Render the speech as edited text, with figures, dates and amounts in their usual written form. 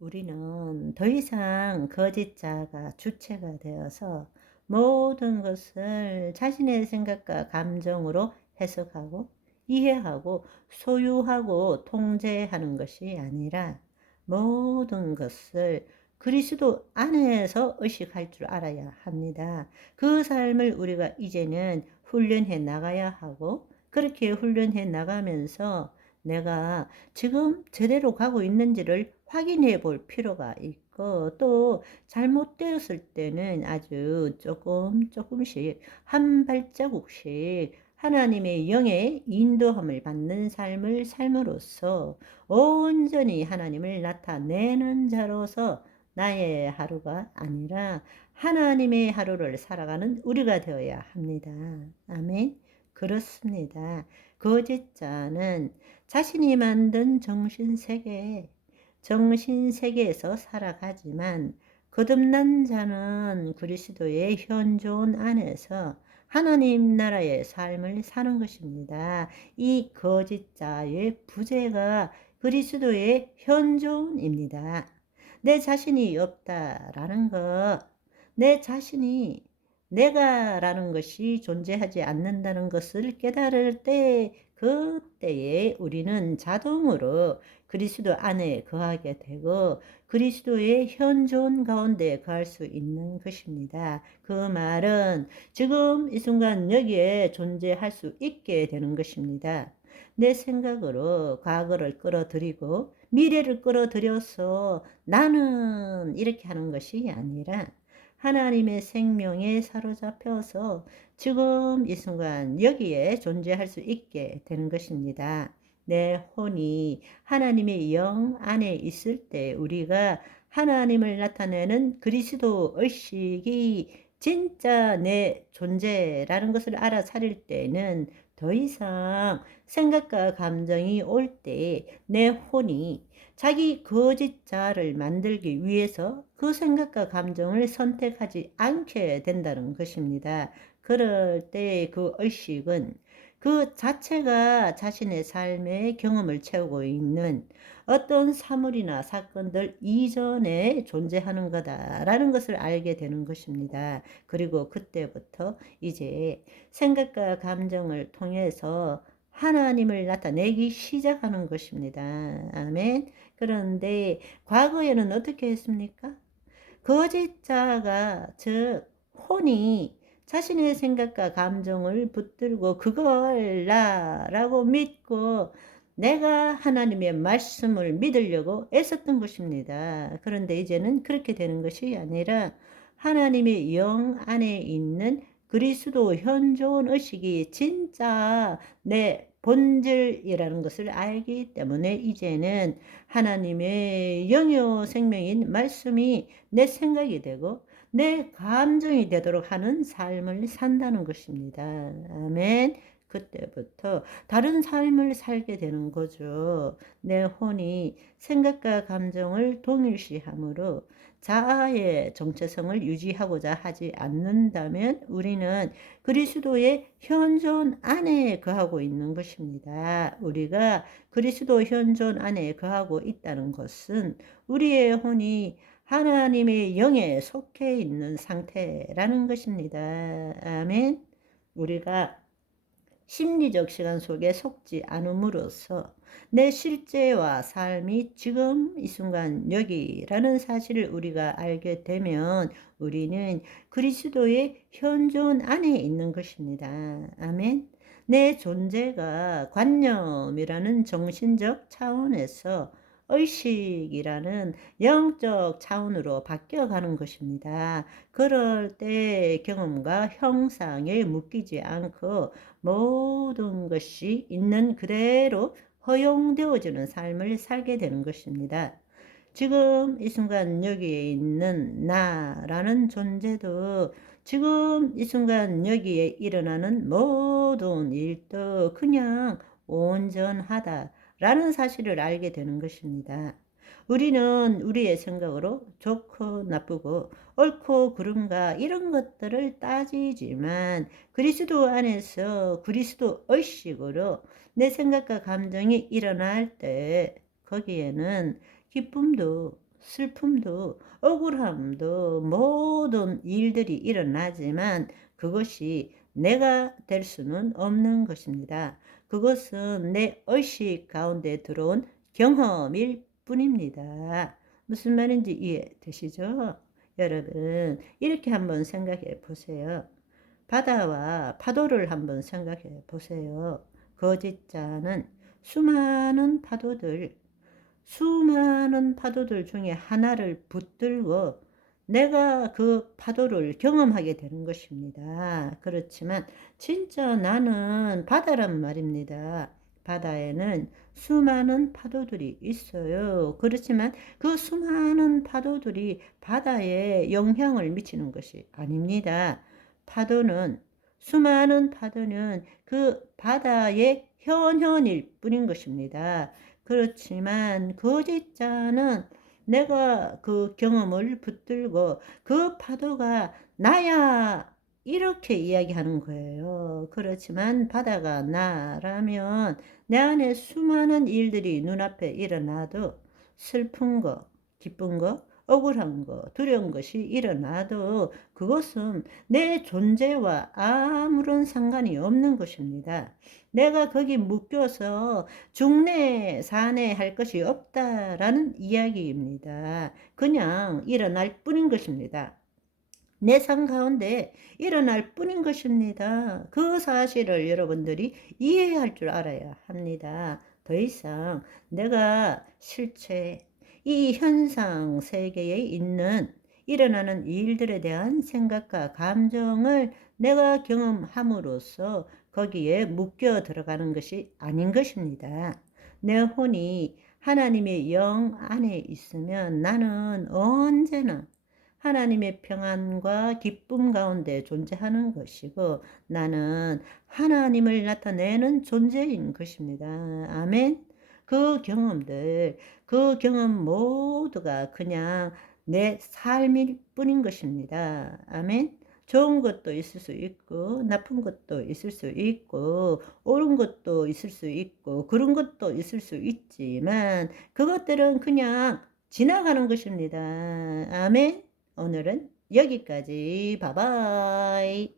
우리는 더 이상 거짓자가 주체가 되어서 모든 것을 자신의 생각과 감정으로 해석하고 이해하고 소유하고 통제하는 것이 아니라 모든 것을 그리스도 안에서 의식할 줄 알아야 합니다. 그 삶을 우리가 이제는 훈련해 나가야 하고, 그렇게 훈련해 나가면서 내가 지금 제대로 가고 있는지를 확인해 볼 필요가 있고, 또 잘못되었을 때는 아주 조금씩 한 발자국씩 하나님의 영의 인도함을 받는 삶을 삶으로써 온전히 하나님을 나타내는 자로서 나의 하루가 아니라 하나님의 하루를 살아가는 우리가 되어야 합니다. 아멘. 그렇습니다. 거짓자는 자신이 만든 정신세계에서 살아가지만, 거듭난 자는 그리스도의 현존 안에서 하나님 나라의 삶을 사는 것입니다. 이 거짓자의 부재가 그리스도의 현존입니다. 내 자신이 없다라는 것, 내 자신이 내가라는 것이 존재하지 않는다는 것을 깨달을 때, 그때에 우리는 자동으로 그리스도 안에 거하게 되고 그리스도의 현존 가운데 거할 수 있는 것입니다. 그 말은 지금 이 순간 여기에 존재할 수 있게 되는 것입니다. 내 생각으로 과거를 끌어들이고 미래를 끌어들여서 나는 이렇게 하는 것이 아니라 하나님의 생명에 사로잡혀서 지금 이 순간 여기에 존재할 수 있게 되는 것입니다. 내 혼이 하나님의 영 안에 있을 때 우리가 하나님을 나타내는 그리스도 의식이 진짜 내 존재라는 것을 알아차릴 때는 더 이상 생각과 감정이 올 때 내 혼이 자기 거짓자를 만들기 위해서 그 생각과 감정을 선택하지 않게 된다는 것입니다. 그럴 때 그 의식은 그 자체가 자신의 삶의 경험을 채우고 있는 어떤 사물이나 사건들 이전에 존재하는 거다라는 것을 알게 되는 것입니다. 그리고 그때부터 이제 생각과 감정을 통해서 하나님을 나타내기 시작하는 것입니다. 아멘. 그런데 과거에는 어떻게 했습니까? 거짓자가, 즉 혼이 자신의 생각과 감정을 붙들고 그걸 나라고 믿고 내가 하나님의 말씀을 믿으려고 애썼던 것입니다. 그런데 이제는 그렇게 되는 것이 아니라 하나님의 영 안에 있는 그리스도 현존 의식이 진짜 내 본질이라는 것을 알기 때문에 이제는 하나님의 영요 생명인 말씀이 내 생각이 되고 내 감정이 되도록 하는 삶을 산다는 것입니다. 아멘. 그때부터 다른 삶을 살게 되는 거죠. 내 혼이 생각과 감정을 동일시함으로 자아의 정체성을 유지하고자 하지 않는다면 우리는 그리스도의 현존 안에 거하고 있는 것입니다. 우리가 그리스도 현존 안에 거하고 있다는 것은 우리의 혼이 하나님의 영에 속해 있는 상태라는 것입니다. 아멘. 우리가 심리적 시간 속에 속지 않음으로써 내 실제와 삶이 지금 이 순간 여기라는 사실을 우리가 알게 되면 우리는 그리스도의 현존 안에 있는 것입니다. 아멘. 내 존재가 관념이라는 정신적 차원에서 의식이라는 영적 차원으로 바뀌어가는 것입니다. 그럴 때 경험과 형상에 묶이지 않고 모든 것이 있는 그대로 허용되어지는 삶을 살게 되는 것입니다. 지금 이 순간 여기에 있는 나라는 존재도 지금 이 순간 여기에 일어나는 모든 일도 그냥 온전하다라는 사실을 알게 되는 것입니다. 우리는 우리의 생각으로 좋고 나쁘고 옳고 그른가 이런 것들을 따지지만 그리스도 안에서 그리스도 의식으로 내 생각과 감정이 일어날 때 거기에는 기쁨도 슬픔도 억울함도 모든 일들이 일어나지만 그것이 내가 될 수는 없는 것입니다. 그것은 내 의식 가운데 들어온 경험일 뿐입니다. 무슨 말인지 이해되시죠? 여러분, 이렇게 한번 생각해 보세요. 바다와 파도를 한번 생각해 보세요. 거짓자는 수많은 파도들, 수많은 파도들 중에 하나를 붙들고 내가 그 파도를 경험하게 되는 것입니다. 그렇지만 진짜 나는 바다란 말입니다. 바다에는 수많은 파도들이 있어요. 그렇지만 그 수많은 파도들이 바다에 영향을 미치는 것이 아닙니다. 파도는, 수많은 파도는 그 바다의 현현일 뿐인 것입니다. 그렇지만 거짓자는 내가 그 경험을 붙들고 그 파도가 나야 이렇게 이야기하는 거예요. 그렇지만 바다가 나라면 내 안에 수많은 일들이 눈앞에 일어나도 슬픈 거, 기쁜 거, 억울한 거, 두려운 것이 일어나도 그것은 내 존재와 아무런 상관이 없는 것입니다. 내가 거기 묶여서 중내 사내 할 것이 없다라는 이야기입니다. 그냥 일어날 뿐인 것입니다. 내 삶 가운데 일어날 뿐인 것입니다. 그 사실을 여러분들이 이해할 줄 알아야 합니다. 더 이상 내가 실체, 이 현상 세계에 있는 일어나는 일들에 대한 생각과 감정을 내가 경험함으로써 거기에 묶여 들어가는 것이 아닌 것입니다. 내 혼이 하나님의 영 안에 있으면 나는 언제나 하나님의 평안과 기쁨 가운데 존재하는 것이고 나는 하나님을 나타내는 존재인 것입니다. 아멘. 그 경험들, 그 경험 모두가 그냥 내 삶일 뿐인 것입니다. 아멘. 좋은 것도 있을 수 있고 나쁜 것도 있을 수 있고 옳은 것도 있을 수 있고 그런 것도 있을 수 있지만 그것들은 그냥 지나가는 것입니다. 아멘. 오늘은 여기까지. 바이바이.